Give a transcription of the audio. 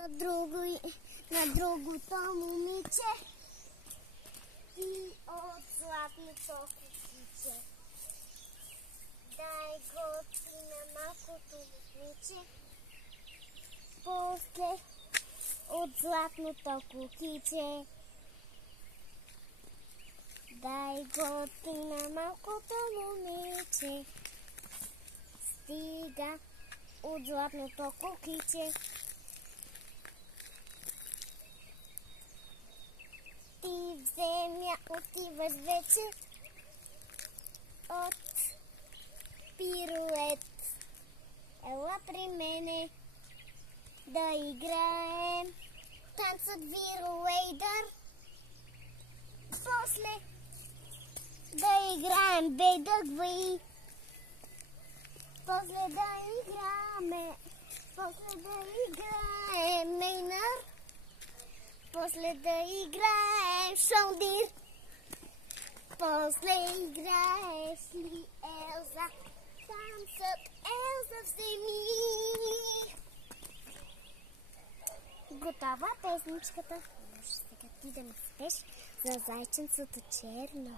На другото момиче и от златното кучиче. Дай го ти на малкото момиче, после от златното кукиче. Дай го ти на малкото момиче, стига от златното кукиче. Ти в земя отиваш вече от пирует. Ела при мене да играем танцът вируейдър. После да играем бейдъгви. После да играем мейнър. После да играем шондир. После играеш ли Елза? Танцът Елза в земи. Готова песничката? Може сега ти да ми спеш за зайченцето черно.